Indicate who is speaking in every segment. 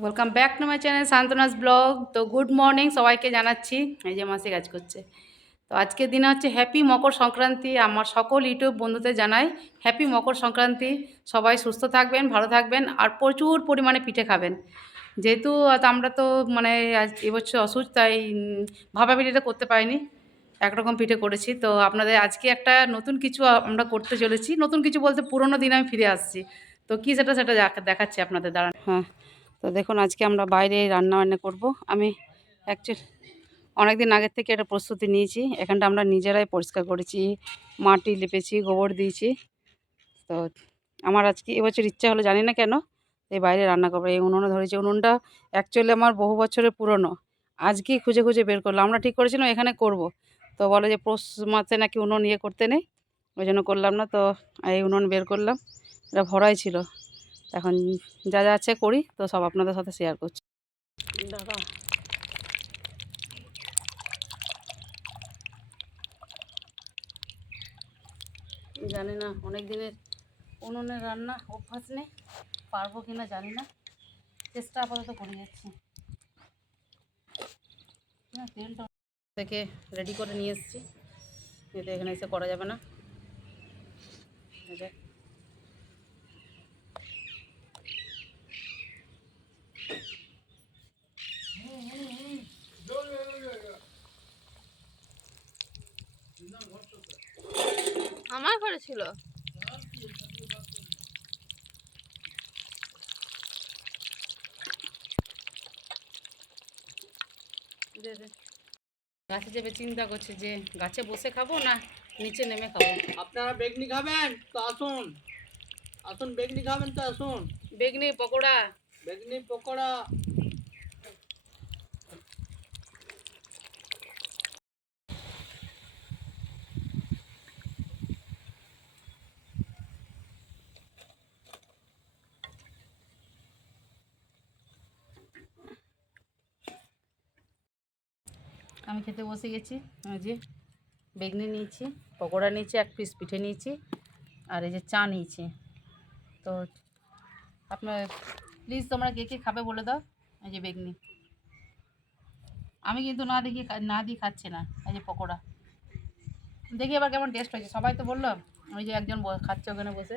Speaker 1: Welcome back to my channel Shantana's vlog তো good morning সবাইকে জানাচ্ছি। এই যে মাসি কাজ করছে। তো আজকের দিনে হচ্ছে হ্যাপি মকর সংক্রান্তি। আমার সকল ইউটিউব বন্ধুদের জানাই হ্যাপি মকর সংক্রান্তি। সবাই সুস্থ থাকবেন, ভালো থাকবেন, আর প্রচুর পরিমাণে পিঠে খাবেন। যেহেতু আমরা তো মানে আজ এবছর অসুস্থ, তাই ভাবা পিঠেটা করতে পারিনি। একরকম পিঠে করেছি। তো আপনাদের আজকে একটা নতুন কিছু আমরা করতে চলেছি। নতুন কিছু বলতে পুরোনো দিনে আমি ফিরে আসছি। তো কী সেটা সেটা দেখ- দেখাচ্ছি আপনাদের, দাঁড়ান। হ্যাঁ। তো দেখুন, আজকে আমরা বাইরে রান্না বান্না করব। আমি অ্যাকচুয়ালি অনেক দিন আগের থেকে একটা প্রস্তুতি নিয়েছি। এখানটা আমরা নিজেরাই পরিষ্কার করেছি, মাটি লেপেছি, গোবর দিয়েছি। তো আমার আজকে এবছর ইচ্ছা হলো, জানি না কেন এই বাইরে রান্না করব। এই উনুনে ধরেছি, উনুনটা অ্যাকচুয়ালি আমার বহু বছরের পুরনো। আজকেই খুঁজে খুঁজে বের করল আমরা ঠিক করেছিলাম, এখানে করব। তো বলে যে পৌষ মাসে নাকি উনুন ইয়ে করতে নেই, ওই জন্য করলাম না। তো এই উনুন বের করলাম। এটা ভরাই ছিল। এখন যা যা আছে করি, তো সব আপনাদের সাথে শেয়ার করছি। দাদা জানি না অনেক দিনের উনুনের রান্না অভ্যাস নেই, পারব কি না জানি না। চেষ্টা আপাতত করে যাচ্ছি। থেকে রেডি করে নিয়ে এসেছি। এতে এখানে এসে করা যাবে না এই যে
Speaker 2: আমার ঘরে ছিল।
Speaker 1: দে দে। গাছে চেপে চিন্তা করছে যে গাছে বসে খাব না নিচে নেমে খাব?
Speaker 3: আপনারা বেগনি খাবেন তো আসুন। আসুন বেগনি খাবেন তো আসুন।
Speaker 1: বেগনি পকোড়া।
Speaker 3: বেগনি পকোড়া।
Speaker 1: আমি খেতে বসে গেছি। ওই যে বেগনি নিয়েছি, পকোড়া নিয়েছি, এক পিস পিঠে নিয়েছি, আর এই যে চা নিয়েছি। তো আপনার প্লিজ তোমরা কে কে খাবে বলে দাও, এই যে বেগনি। আমি কিন্তু না দেখি, না দিয়ে খাচ্ছি না, এই যে পকোড়া। দেখি এবার কেমন টেস্ট হয়েছে। সবাই তো বলল, ওই যে একজন খাচ্ছে ওখানে বসে।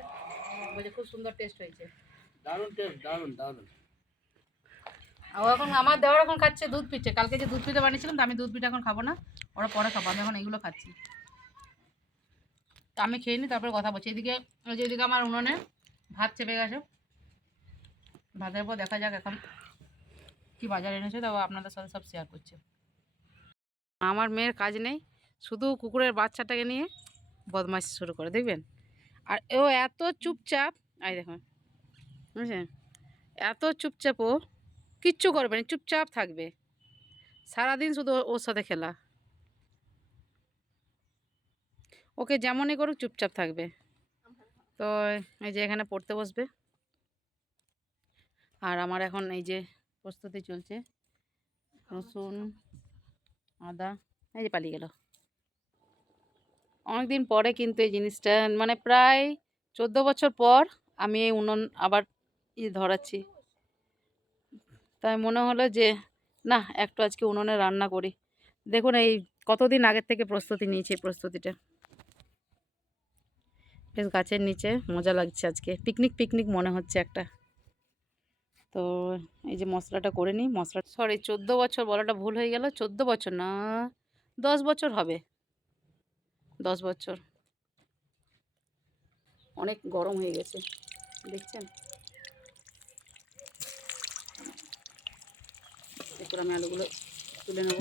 Speaker 1: বলছে, খুব সুন্দর টেস্ট হয়েছে।
Speaker 3: দারুণ টেস্ট দারুণ দারুণ।
Speaker 1: আর এখন আমার দেওয়ার এখন খাচ্ছে দুধ পিঠে। কালকে যে দুধ পিঠে বানিয়েছিলাম, তো আমি দুধ পিঠে এখন খাব না। ওরা পরে খাব, আমি এখন এগুলো খাচ্ছি। তো আমি খেয়ে নিই তারপরে কথা বলছি। এদিকে ওই যে এদিকে আমার উনুনে ভাত চেপে গেছে। ভাতের পর দেখা যাক এখন কি বাজার এনেছে, তাও আপনাদের সাথে সব শেয়ার করছে। আমার মেয়ের কাজ নেই, শুধু কুকুরের বাচ্চাটাকে নিয়ে বদমাইশি শুরু করে, দেখবেন? আর ও এত চুপচাপ আই দেখুন, বুঝছেন? এত চুপচাপ ও কিচ্ছু করবে না, চুপচাপ থাকবে। সারাদিন শুধু ওর- সাথে খেলা। ওকে যেমনই করুক, চুপচাপ থাকবে। তো এই যে এখানে পড়তে বসবে। আর আমার এখন এই যে প্রস্তুতি চলছে। রসুন, আদা, এই যে পালিয়ে গেল। অনেকদিন পরে কিন্তু এই জিনিসটা মানে প্রায় চোদ্দ বছর পর আমি এই উনুন আবার ধরাচ্ছি। তাই মনে হলো যে, না, একটু আজকে উনুনে রান্না করি। দেখুন এই কতদিন আগের থেকে প্রস্তুতি নিয়েছি প্রস্তুতিটা। বেশ গাছের নিচে মজা লাগছে আজকে। পিকনিক পিকনিক মনে হচ্ছে একটা। তো এই যে মশলাটা করে নিই, মশলা সরি, চোদ্দ বছর বলাটা ভুল হয়ে গেল। চোদ্দ বছর না, দশ বছর হবে। দশ বছর। অনেক গরম হয়ে গেছে। দেখছেন? এরপর আমি আলুগুলো তুলে নেব।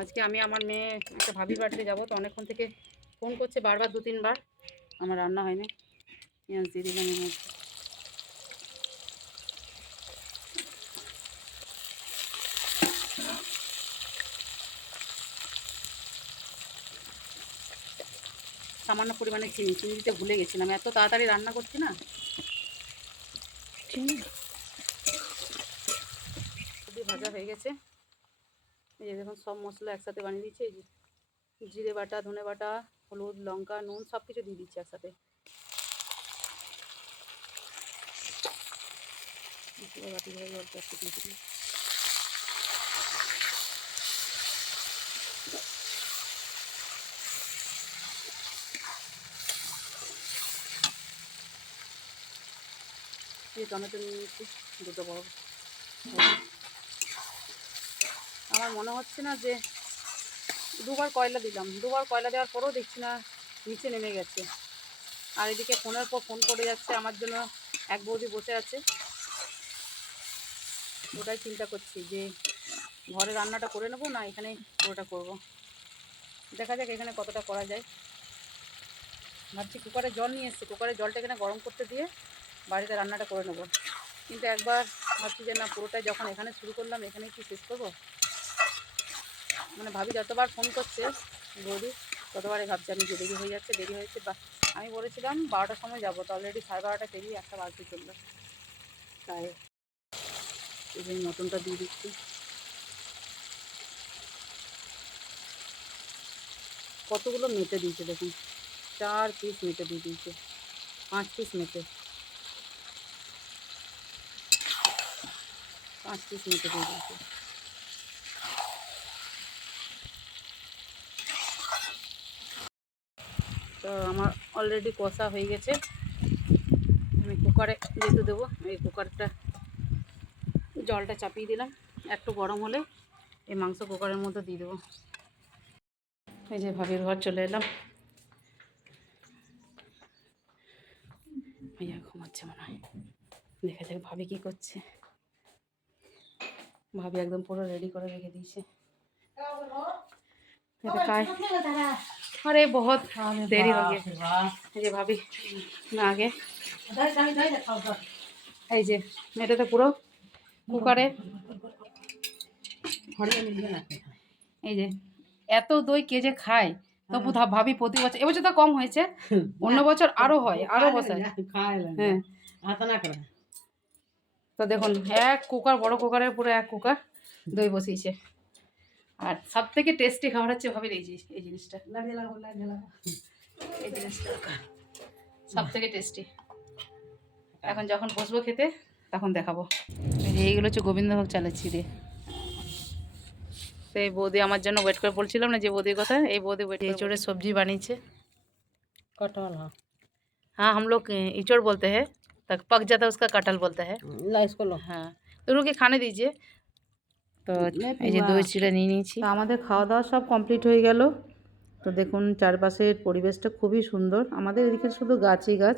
Speaker 1: আজকে আমি আমার মেয়ে একটা ভাবির বাড়িতে যাব, তো অনেকক্ষণ থেকে ফোন করছে বারবার দু তিনবার আমার রান্না হয়নি। পেঁয়াজ দিয়ে দিলাম এর মধ্যে। সামান্য পরিমাণে চিনি চিনি দিতে ভুলে গেছিলাম। এত তাড়াতাড়ি রান্না করছি না। ভাজা হয়ে গেছে। এই যে দেখুন সব মশলা একসাথে বানিয়ে দিয়েছি এই যে জিরে বাটা ধনে বাটা হলুদ লঙ্কা নুন সব কিছু দিয়ে দিচ্ছি একসাথে। বাটি একটু দিয়ে দিয়ে টমেটো নিয়ে নিচ্ছি দুটো বড়। আমার মনে হচ্ছে না যে দুবার কয়লা দিলাম। দুবার কয়লা দেওয়ার পরেও দেখছি না নিচে নেমে গেছে। আর এদিকে ফোনের পর ফোন করে যাচ্ছে, আমার জন্য এক বৌদি বসে আছে। ওটাই চিন্তা করছি যে ঘরে রান্নাটা করে নেব না এখানে পুরোটা করব। দেখা যাক এখানে কতটা করা যায়। ভাবছি কুকারে জল নিয়ে এসছি। কুকারে জলটা এখানে গরম করতে দিয়ে বাড়িতে রান্নাটা করে নেব। কিন্তু একবার ভাবছি যে না, পুরোটাই যখন এখানে শুরু করলাম এখানে কি শেষ করব? মানে ভাবি যতবার ফোন করছে, বৌদি, ততবারই ভাবছি আমি যে দেরি হয়ে যাচ্ছে, দেরি হয়েছে বা আমি বলেছিলাম বারোটার সময় যাব, তো অলরেডি সাড়ে বারোটা পেরিয়ে একটা বাজতে চলল। তাই এই যে মটনটা দিয়ে দিচ্ছি। কতগুলো মেটে দিয়েছে দেখুন, চার পিস মেটে দিয়ে দিয়েছে, পাঁচ পিস মেটে। পাঁচ পিস মেটে দিয়ে দিয়েছে। তো আমার অলরেডি কষা হয়ে গেছে। আমি কুকারে যেতে দেবো। এই কুকারটা জলটা চাপিয়ে দিলাম। একটু গরম হলে এই মাংস কুকারের মধ্যে দিয়ে দেবো। এই যে ভাবির ঘর চলে এলাম। ভাইয়া ঘুমাচ্ছে মনে হয়। দেখা যাক ভাবি কী করছে। ভাবি একদম পুরো রেডি করে রেখে দিয়েছে এটা काय अरे बहुत देरी हो गई এই যে ভাবি না আগে এই যে এটাতে পুরো কুকারে এই যে এত দই কে যে খায় তবু ধা- ভাবি প্রতি বছর এবছর তো কম হয়েছে অন্য বছর আরো হয় আরো বসায় হ্যাঁ তো দেখুন এক কুকার বড় কুকারের পুরো এক কুকার দই বসিয়েছে আর সব থেকে টেস্টি খাবার হচ্ছে ভাবি এই জিনিস এই জিনিসটা এই জিনিসটা সব থেকে টেস্টি এখন যখন বসবো খেতে তখন দেখাবো এই যে এইগুলো হচ্ছে গোবিন্দভোগ চালের চিড়ে তো এই বৌদি আমার জন্য ওয়েট করে বলছিলাম না যে বৌদির কথা এই বৌদি ওয়েট ইঁচড়ে সবজি বানিয়েছে
Speaker 3: कटहल हाँ
Speaker 1: हाँ हम लोग इचड़ बोलते हैं तक पक जाता है उसका कटहल बोलता है
Speaker 3: ला इसको लो
Speaker 1: হ্যাঁ তো রুকে খানে দিয়েছে তো এই যে দই চিড়ে নিয়ে নিয়েছি আমাদের খাওয়া দাওয়া সব কমপ্লিট হয়ে গেল তো দেখুন চারপাশের পরিবেশটা খুবই সুন্দর আমাদের এদিকে শুধু গাছই গাছ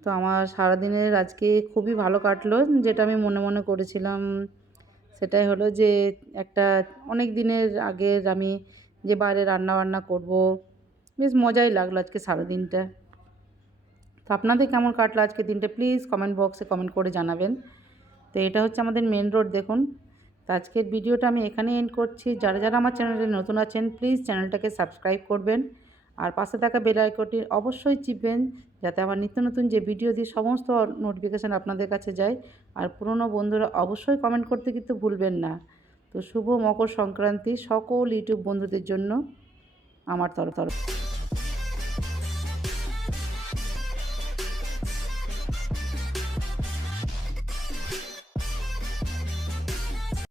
Speaker 1: তো আমার সারাদিনের আজকে খুবই ভালো কাটলো যেটা আমি মনে মনে করেছিলাম সেটাই হলো যে একটা অনেক দিনের আগের আমি যে বাইরে রান্না বান্না করব বেশ মজাই লাগলো আজকে সারাদিনটা তো আপনাদের কেমন কাটলো আজকে দিনটা? প্লিজ কমেন্ট বক্সে কমেন্ট করে জানাবেন। তো এটা হচ্ছে আমাদের মেন রোড দেখুন। তো আজকের ভিডিওটা আমি এখানেই এন্ড করছি। যারা যারা আমার চ্যানেলে নতুন আছেন প্লিজ চ্যানেলটাকে সাবস্ক্রাইব করবেন। আর পাশে থাকা বেল আইকনটি অবশ্যই চিপবেন, যাতে আমার নিত্য নতুন যে ভিডিও দিই সমস্ত নোটিফিকেশান আপনাদের কাছে যায়। আর পুরনো বন্ধুরা অবশ্যই কমেন্ট করতে কিন্তু ভুলবেন না। তো শুভ মকর সংক্রান্তি সকল ইউটিউব বন্ধুদের জন্য আমার তরফ তরফ